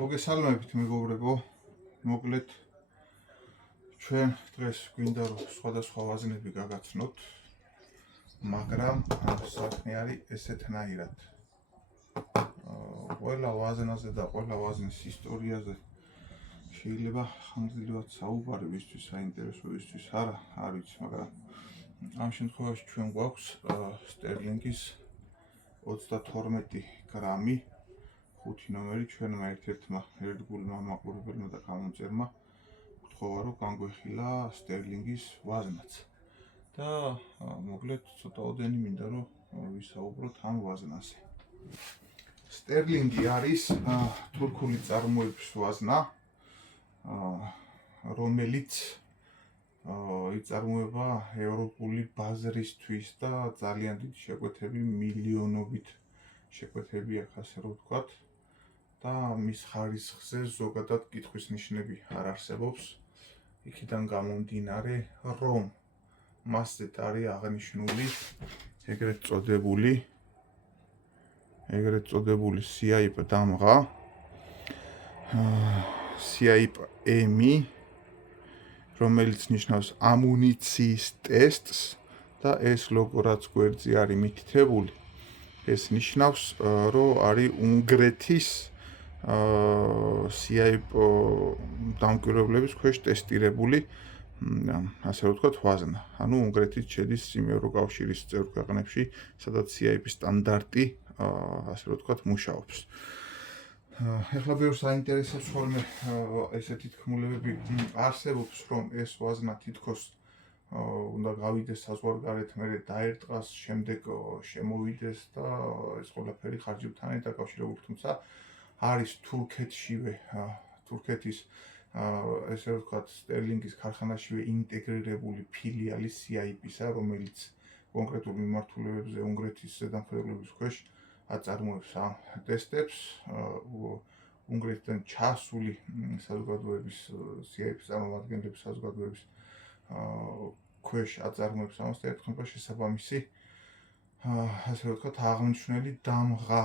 მოგესალმებით მეგობრებო, მოკლედ ჩვენ დღეს გვინდა რომ სხვადასხვა ვაზნები გაგაცნოთ, მაგრამ საქმე არის ესეთნაირად. ყველა ვაზნაზე და ყველა ვაზნის ისტორიაზე შეიძლება ხანგრძლივად საუბარი ვისთვის საინტერესო ვისთვის არა, არ ვიცი, მაგრამ ამ შემთხვევაში ჩვენ გვაქვს სტერლინგის 32 გრამი 5 ნომერი ჩვენმა ერთ-ერთმა ერთგულმა მაყურებელმა და გამომწერმა გთხოვა რომ განგვეხილა სტერლინგის ვაზნაც. და მოკლედ ცოტაოდენი მინდა რომ ვისაუბროთ ამ ვაზნაზე. სტერლინგი არის თურქული წარმოების ვაზნა, რომელიც იწარმოება ევროპული ბაზრისთვის და ძალიან დიდი შეკვეთები მილიონობით შეკვეთები აქვს, ასე რომ ვთქვათ. და მის ხარისხზე ზოგადად კითხვის ნიშნები არ არსებობს. იქიდან გამომდინარე, რომ მასზეც არის აღნიშნული ეგრეთ წოდებული CIP დამღა, CIP M-ი, რომელიც ნიშნავს ამუნიციის ტესტს და ეს ლოგო რაც გვერდზე არის მითითებული, ეს ნიშნავს, რომ არის უნგრეთის CIP დამკვირვებლების ქვეშ ტესტირებული, ასე რომ ვთქვათ, ვაზნა. ანუ უნგრეთის შედის იმ ევროკავშირის წევრ ქვეყნებში, სადაც CIP სტანდარტი, ასე რომ ვთქვათ, მუშაობს. ეხლა ბევრს აინტერესებს ხოლმე ესეთი თქმულებები არსებობს, რომ ეს ვაზნა თითქოს უნდა გავიდეს საზღვარგარეთ, მერე დაერტყას, შემდეგ შემოვიდეს და ეს ყველაფერი ხარჯებთან არის დაკავშირებული, თუმცა არის თურქეთშივე, თურქეთის ესე ვთქვათ, სტერლინგის ქარხანაშივე ინტეგრირებული ფილიალი CIP-ისა, რომელიც კონკრეტულ მიმართულებებზე უნგრეთის ზედამხედველობის ქვეშ აწარმოებს ამ ტესტებს. უნგრეთიდან ჩასული საზოგადოების CIP-ის წარმომადგენლების საზოგადოების ქვეშ აწარმოებს ამას და ეთქობა შესაბამისი, ასე ვთქვათ, აღმნიშვნელი დამღა.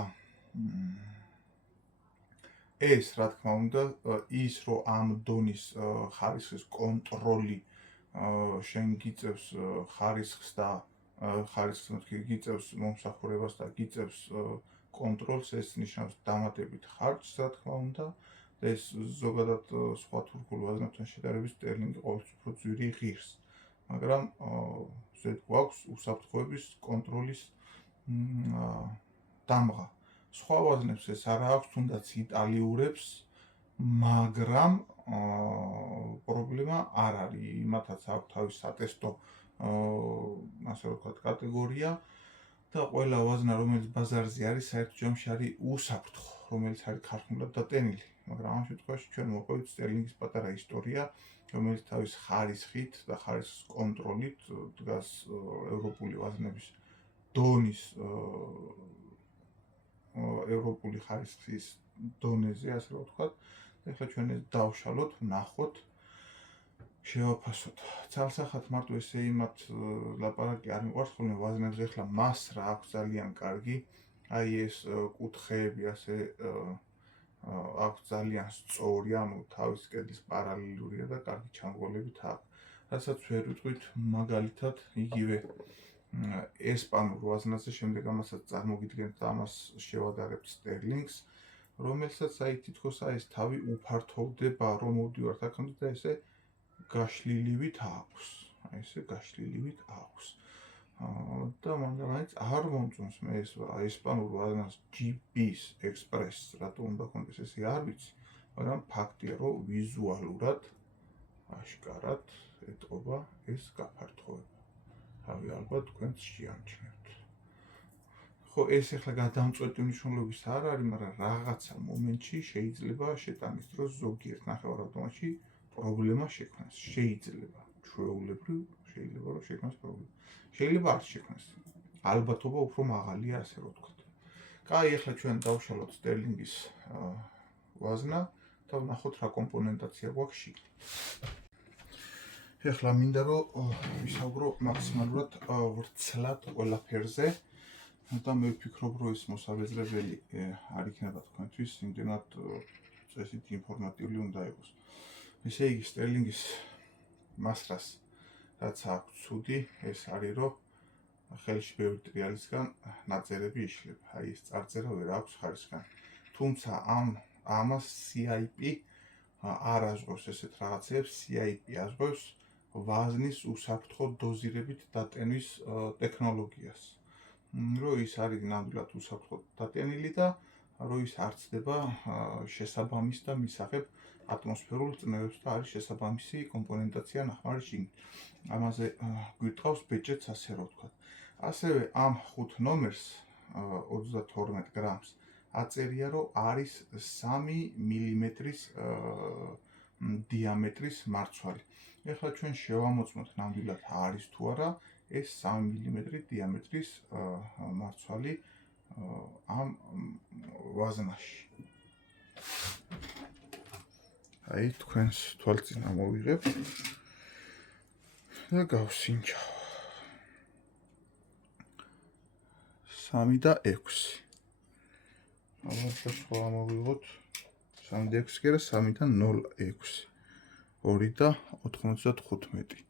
ეს, რა თქმა უნდა, ის, რომ ამ დონის ხარისხის კონტროლი შენ გიწევს ხარისხს და ხარისხს გიწევს მომსახურებას და გიწევს კონტროლს, ეს ნიშნავს დამატებით ხარჯს, რა თქმა უნდა. ეს ზოგადად სხვა თურქულ ვაზნებთან შედარებით სტერლინგი ყოველთვის უფრო ძვირი ღირს. მაგრამ ზედ გვაქვს უსაფრთხოების კონტროლის დამღა. სხვა ვაზნებს ეს არ აქვს, თუნდაც იტალიურებს, მაგრამ პრობლემა არ არის. იმათაც აქვს თავის სატესტო, ასე ვთქვათ, კატეგორია და ყველა ვაზნა, რომელიც ბაზარზე არის, საერთო ჯამში არის უსაფრთხო, რომელიც არის ქარხნულად დატენილი. მაგრამ ამ შემთხვევაში ჩვენ მოვყვებით სტერლინგის პატარა ისტორია, რომელიც თავის ხარისხით და ხარისხის კონტროლით დგას ევროპული ვაზნების დონის ევროპული ხარისხის დონეზე, ასე რომ ვთქვათ. ეხლა ჩვენ ეს დავშალოთ, ვნახოთ, შევაფასოთ. ცალსახად მარტო ესე იმათ ლაპარაკი არ მიყვარს ხოლმე ვაზნებზე, ეხლა მასრა აქვს ძალიან კარგი, აი ეს კუთხეები ასე აქვს ძალიან სწორი, ანუ თავის კედლის პარალელურია და კარგი ჩამრგვალებით აქვს. რასაც ვერ ვიტყვით მაგალითად იგივე ესპანურ ვაზნაზე, შემდეგ ამასაც წარმოგიდგენთ და ამას შევადარებთ სტერლინგს, რომელსაც აი თითქოს ეს თავი უფართოვდება, რომ მოვდივართ აქამდე და ესე გაშლილივით აქვს. აი ესე გაშლილივით აქვს. და მაინც არ მომწონს მე ეს ესპანურ ვაზნას GB-ს ექსპრესს, რატო უნდა კონდეს ესე არ ვიცი, მაგრამ ფაქტია, რომ ვიზუალურად აშკარად ეტყობა ეს გაფართოვება. თავი ალბათ თქვენც შეამჩნევთ. ხო, ეს ახლა გადამწყვეტი მნიშვნელობის არ არის, მაგრამ რაღაცა მომენტში შეიძლება შეტანის დროს ზოგიერთ ნახევარავტომატში პრობლემა შექმნას. შეიძლება, ჩვეულებრივ შეიძლება რომ შექმნას პრობლემა. შეიძლება არ შექმნას. ალბათობა უფრო მაღალია, ასე რომ ვთქვათ. კაი, ახლა ჩვენ დავშალოთ სტერლინგის ვაზნა და ვნახოთ რა კომპონენტაცია გვაქვს შიგნით. ეხლა მინდა რომ ვისაუბრო მაქსიმალურად ვრცლად ყველაფერზე და მე ვფიქრობ, რომ ეს მოსაბეზრებელი არ იქნება თქვენთვის იმდენად წესით ინფორმატიული უნდა იყოს. ესე იგი, სტერლინგის მასრას რაც აქვს ცუდი, ეს არის, რომ ხელში ბევრი ტრიალისგან ნაწერები იშლება. აი ეს წარწერა ვერ აქვს ხარისგან. თუმცა ამას CIP არ აზღვევს ესეთ რაღაცებს, CIP აზღვევს ვაზნის უსაფრთხო დოზირებით დატენვის ტექნოლოგიას. რომ ის არის ნამდვილად უსაფრთხოდ დატენილი და რომ ის არ ცდება შესაბამის და მისაღებ ატმოსფერულ წნევებს და არის შესაბამისი კომპონენტაცია ნახმარის შიგნით. ამაზე გვირთავს ბეჭედს, ასე რომ ვთქვათ. ასევე ამ 5 ნომერს 32 გრამს აწერია, რომ არის 3 მილიმეტრის დიამეტრის მარცვალი. ეხლა ჩვენ შევამოწმოთ ნამდვილად არის თუ არა ეს 3 მილიმეტრი დიამეტრის მარცვალი ამ ვაზნაში. აი თქვენს თვალწინ ამოვიღებ და გავსინჯავ. 3 და 6. ამას სხვა ამოვიღოთ 3 და 6 კი არა 3 და 0,6. 2 და 95.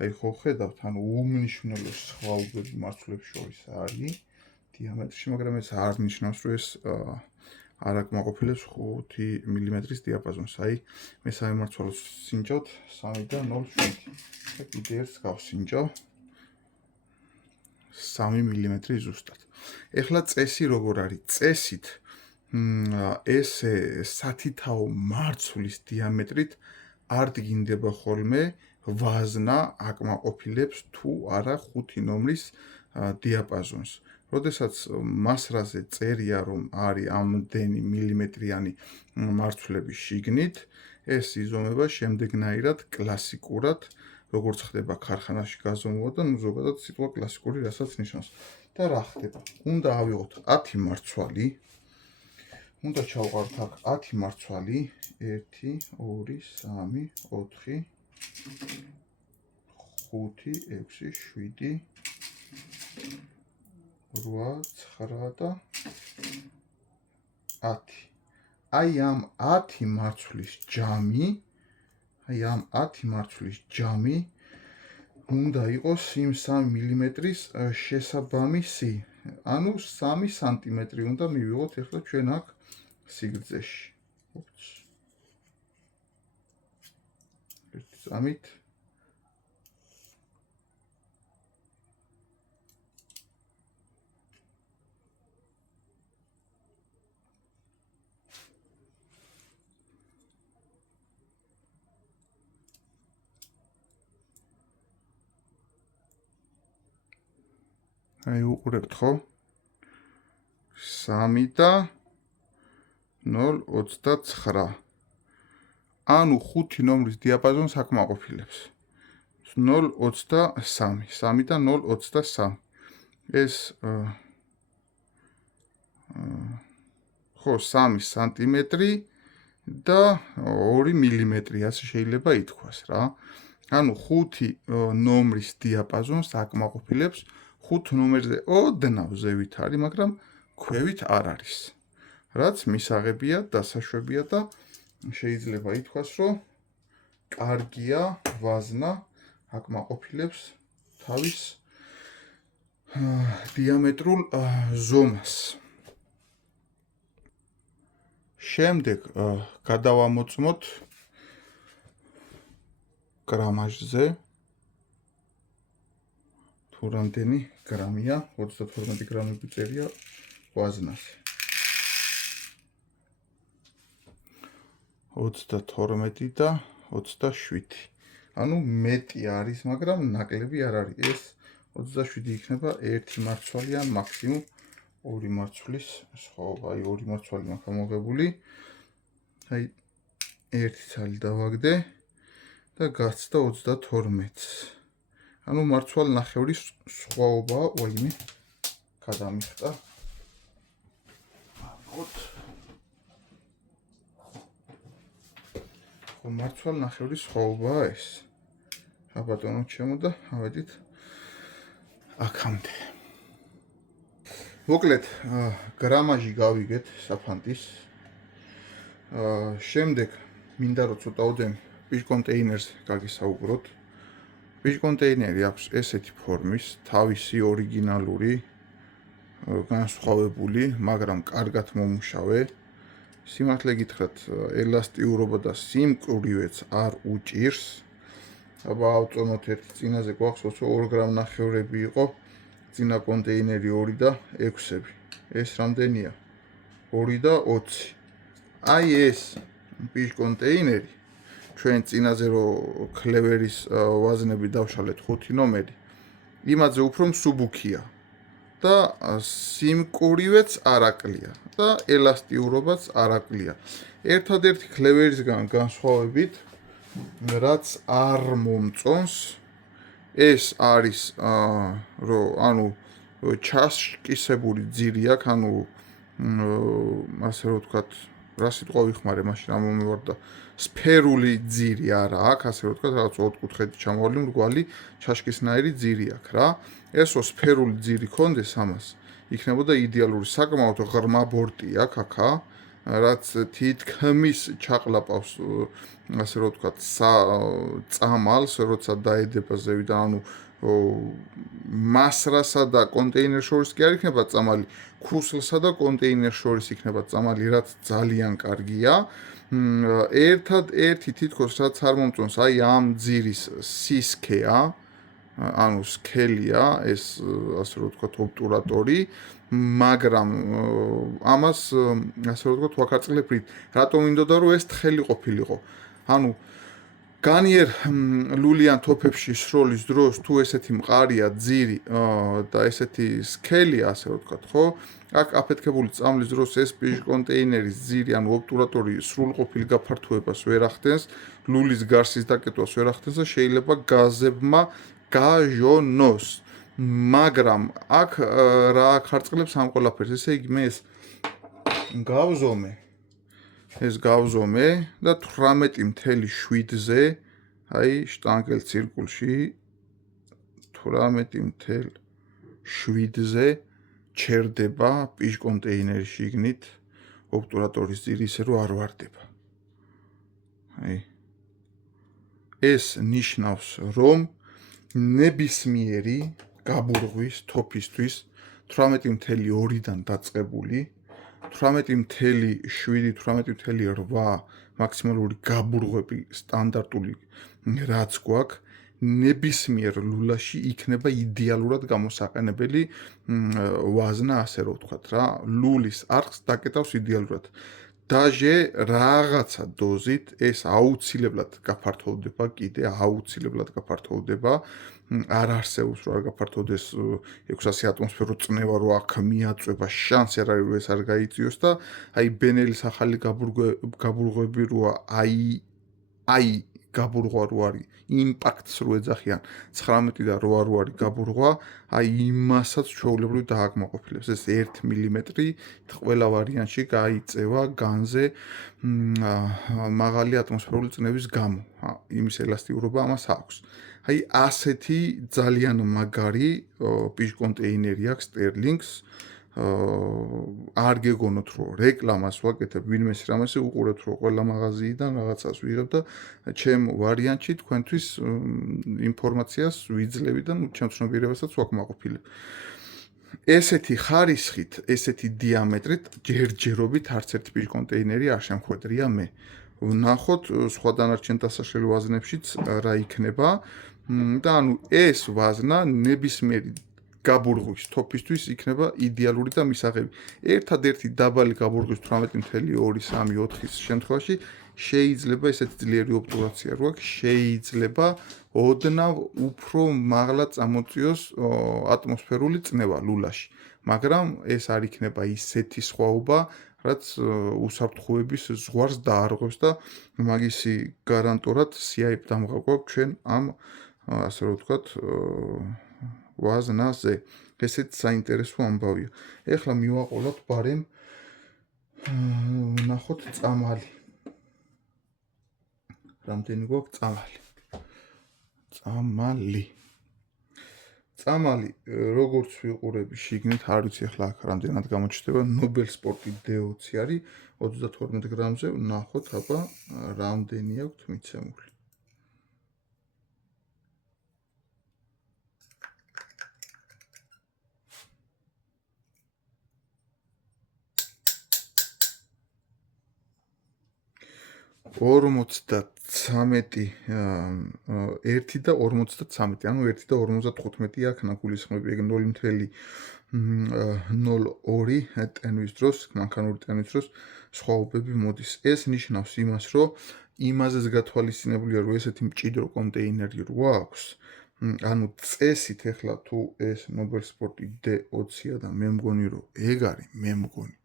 აი ხო ხედავთ, ანუ უმნიშვნელო სხვაობები მარცვლებს შორის არის დიამეტრში, მაგრამ ეს არ ნიშნავს, რომ ეს არ აკმაყოფილებს 5 მილიმეტრის დიაპაზონს. აი მესამე მარცვალს სინჯავთ 3 და 0,7. და კიდე ერთს გავსინჯავ 3 მილიმეტრი ზუსტად. ეხლა წესი როგორ არის? წესით ეს სათითაო მარცვლის დიამეტრით არ დგინდება ხოლმე ვაზნა აკმაყოფილებს თუ არა 5 ნომრის დიაპაზონს. როდესაც მასრაზე წერია, რომ არის ამდენი მილიმეტრიანი მარცვლები შიგნით, ეს იზომება შემდეგნაირად კლასიკურად, როგორც ხდება ქარხანაში გაზომვა და ზოგადად სიტყვა კლასიკური რასაც ნიშნავს. და რა ხდება? უნდა ავიღოთ 10 მარცვალი. უნდა ჩავყავთ აქ 10 მარცვალი 1 2 3 4 5 6 7 8 9 და 10. აი ამ 10 მარცვლის ჯამი უნდა იყოს იმ 3 მილიმეტრის შესაბამისი. ანუ 3 სანტიმეტრი უნდა მივიღოთ ახლა ჩვენ აქ სიგრძეში. ერთი წამით აი უყურებთ ხო? 3 და 0,29. ანუ 5 ნომრის დიაპაზონს აკმაყოფილებს. 0,23. 3 და 0,23. ეს ხო 3 სანტიმეტრი და 2 მილიმეტრი ასე შეიძლება ითქვას რა. ანუ 5 ნომრის დიაპაზონს აკმაყოფილებს 5 ნომერზე ოდნავ ზევით არის, მაგრამ ქვევით არ არის. რაც მისაღებია, დასაშვებია და შეიძლება ითქვას, რომ კარგია ვაზნა აკმაყოფილებს თავის დიამეტრულ ზომას. შემდეგ გადავამოწმოთ გრამაჟზე. თუ რამდენი გრამია? 32 გრამი წერია ვაზნას. 32 და 27. ანუ მეტი არის, მაგრამ ნაკლები არ არის. ეს 27 იქნება 1 მარცვალი ან მაქსიმუმ 2 მარცვლის სხვაობა. აი 2 მარცვალი მაქვს ამოღებული. აი 1 ცალი დავაგდე და გაცდა 32-ს. ანუ მარცვალ ნახევრის სხვაობაა, ვაიმე, გადამიხტა. ხო, მარცვალ ნახევრის სხვაობაა ეს. აბატონო ჩემო და ავედით აქამდე. მოკლედ, გრამაჟი გავიგეთ საფანტის. შემდეგ მინდა რომ ცოტაოდენ ფიჟ კონტეინერზე გაგისაუბროთ. ფიჟ კონტეინერი აქვს ესეთი ფორმის, თავისი ორიგინალური, განსხვავებული, მაგრამ კარგად მომუშავე. სიმართლე გითხრათ, ელასტიურობა და სიმკვრივეც არ უჭირს. აბა ავწონოთ ერთი წინაზე გვახსოვს 2 გრამ-ნახევრები იყო. წინა კონტეინერი 2 და 6-ები. ეს რამდენია? 2 და 20. აი ეს ფიჟ კონტეინერი ჩვენ წინაზე რო ქლევერის ვაზნები დავშალეთ 5 ნომერი, იმაზე უფრო მსუბუქია და სიმკვრივეც არ აკლია და ელასტიურობაც არ აკლია. ერთადერთი ქლევერისგან განსხვავებით, რაც არ მომწონს, ეს არის ანუ ჩაშკისებული ძირი აქვს, ანუ ასე რომ ვთქვათ, რა სიტყვა ვიხმარე, მაშინ არ მომევარდა, სფერული ძირი არა აქვს, ასე რომ ვთქვათ, რაღაც ოთხკუთხედი ჩამოვალილი მრგვალი ჩაშკისნაირი ძირი აქვს რა. ესო სფერული ძირი ქონდეს ამას, იქნებოდა იდეალური, საკმაოდ ღრმა ბორტი აქვს აქა, რაც თითქმის ჩაყლაპავს, ასე რომ ვთქვათ, წამალს, როცა დაედება ზევიდან, ანუ მასრასა და კონტეინერს შორის კი არ იქნება წამალი, ქუსლსა და კონტეინერს შორის იქნება წამალი, რაც ძალიან კარგია. ერთადერთი თითქოს რაც არ მომწონს, აი ამ ძირის სისქეა, ანუ სქელია, ეს ასე რომ ვთქვათ, ობტურატორი, მაგრამ ამას ასე რომ ვთქვათ, ვაქარწყლებთ, რატომ მინდოდა რომ ეს თხელი ყოფილიყო. ანუ განიერ ლულიან თოფებში სროლის დროს თუ ესეთი მყარია ძირი და ესეთი სქელია, ასე რომ ვთქვათ, ხო? აქ აფეთქებული წამლის დროს ეს ფიჟ კონტეინერის ძირი, ანუ ობტურატორი სრულყოფილ გაფართოებას ვერ ახდენს, ლულის გარსის დაკეტვას ვერ ახდენს და შეიძლება გაზებმა გაჟონოს. მაგრამ აქ რა ხარწყლებს ამ ყველაფერს, ესე იგი მე ეს გავზომე და 18.7-ზე, აი შტანგელ ცირკულში 18.7-ზე ჩერდება ფიჟ კონტეინერის შიგნით ობტურატორის ძირი, ისე რომ არ ვარდება. აი ეს ნიშნავს, რომ ნებისმიერი გაბურღვის თოფისთვის 18.2-დან დაწყებული 18.7, 18.8 მაქსიმალური გაბურღვები სტანდარტული რაც გვაქვს, ნებისმიერ ლულაში იქნება იდეალურად გამოსაყენებელი ვაზნა, ასე რომ ვთქვათ რა, ლულის არხს დაკეტავს იდეალურად. დაჟე რაღაცა დოზით ეს აუცილებლად გაფართოვდება, კიდე აუცილებლად გაფართოვდება. არ არსებობს რომ არ გაფართოვდეს 600 ატმოსფერო წნევა რო აქ მიაწვება, შანსი არ არის რომ ეს არ გაიწიოს და აი ბენელის ახალი გაბურღვები როა აი გაბურღვა რო არის, იმპაქტს რო ეძახიან 19 და 8 რო არის გაბურღვა, აი იმასაც ჩვეულებრივ დააკმაყოფილებს. ეს 1 მილიმეტრი ყველა ვარიანტში გაიწევა განზე მაღალი ატმოსფერული წნევის გამო. იმის ელასტიურობა ამას აქვს. აი ასეთი ძალიან მაგარი ფიჟ კონტეინერი აქვს Sterling's. არ გეგონოთ რომ რეკლამას ვაკეთებ, ვინმე რამეს უყურებთ რომ ყველა მაღაზიიდან რაღაცას ვიღებ და ჩემ ვარიანტში თქვენთვის ინფორმაციას ვიძლევი და ჩემ ცნობიერებასაც ვაკმაყოფილებ. ესეთი ხარისხით, ესეთი დიამეტრით, ჯერჯერობით არც ერთი ფიჟ კონტეინერი არ შემხვედრია მე. ვნახოთ სხვა დანარჩენ დასაშლელ ვაზნებშიც რა იქნება და ანუ ეს ვაზნა ნებისმიერი გაბურღვის თოფისთვის იქნება იდეალური და მისაღები. ერთადერთი დაბალი გაბურღვის 18.2-3-4-ის შემთხვევაში შეიძლება ესეთი ძლიერი ობტურაცია რო აქვს, შეიძლება ოდნავ უფრო მაღლა წამოწიოს ატმოსფერული წნევა ლულაში. მაგრამ ეს არ იქნება ისეთი სხვაობა, რაც უსაფრთხოების ზღვარს დაარღვევს და მაგისი გარანტულად CIA დამღაგვაქვს ჩვენ ამ ასე რომ ვთქვათ ვაზნაზე. ესეც საინტერესო ამბავია. ეხლა მივაყოლოთ ბარემ ვნახოთ წამალი. რამდენი გვაქვს წამალი? წამალი როგორც ვიყურები შიგნით, არ ვიცი ახლა აქ რამდენად გამოჩნდება, Nobel Sport D20 არის 32 გრამზე, ვნახოთ აბა რამდენი აქვს მიცემული. Ორმოცდაცამეტი 1 და 53, ანუ 1 და 55 აქ ნაგულისხმები, ეგ 0.02 ტენვის დროს, მანქანური ტენვის დროს სხვაობები მოდის. ეს ნიშნავს იმას, რომ იმაზეც გათვალისწინებულია, რომ ესეთი მჭიდრო კონტეინერი რო აქვს, ანუ წესით ახლა თუ ეს Nobel Sport D20-ია და მე მგონი რომ ეგ არის, მე მგონი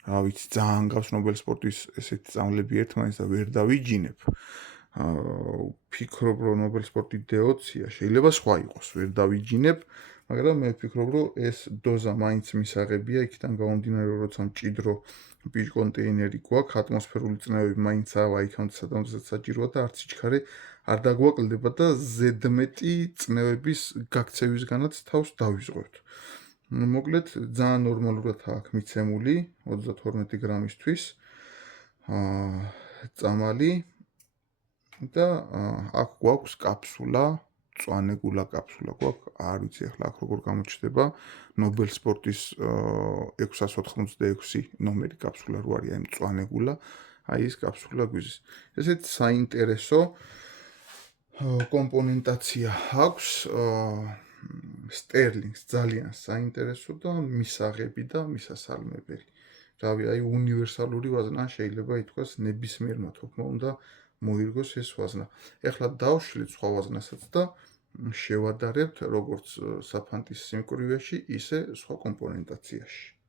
რა ვიცი, ძალიან გავს Nobel Sport-ის ესეთი წამლები ერთმანეთს და ვერ დავიჯინებ. ვფიქრობ, რომ Nobel Sport D20-ია, შეიძლება სხვა იყოს, ვერ დავიჯინებ, მაგრამ მე ვფიქრობ, რომ ეს დოზა მაინც მისაღებია, იქიდან გამომდინარე, როცა მჭიდრო ბიჭ კონტეინერი გვაქვს, ატმოსფერული წნევები მაინც ავა იქამდე სადამზადად საჭიროა და არც სიჩქარე არ დაგვაკლდება და ზედმეტი წნევების გაქცევისგანაც თავს დავიზღვევთ. მოკლედ, ძალიან ნორმალურად აქვს მიცემული 32 გრამისთვის წამალი და აქ გვაქვს კაფსულა, მწვანე გულა კაფსულა გვაქვს, არ ვიცი ახლა აქ როგორ გამოჩნდება, Nobel Sport-ის 686 ნომერი კაფსულა რო არის, აი მწვანე გულა, აი ეს კაფსულა გვიზის. ესეც საინტერესო კომპონენტაცია აქვს, სტერლინგს ძალიან საინტერესო და მისაღები და მისასალმებელი. რავი, აი უნივერსალური ვაზნა შეიძლება ითქვას ნებისმიერმა თქმა უნდა მოირგოს ეს ვაზნა. ეხლა დავშლით სხვა ვაზნასაც და შევადარებთ როგორც საფანტის სიმკვრივეში, ისე სხვა კომპონენტაციაში.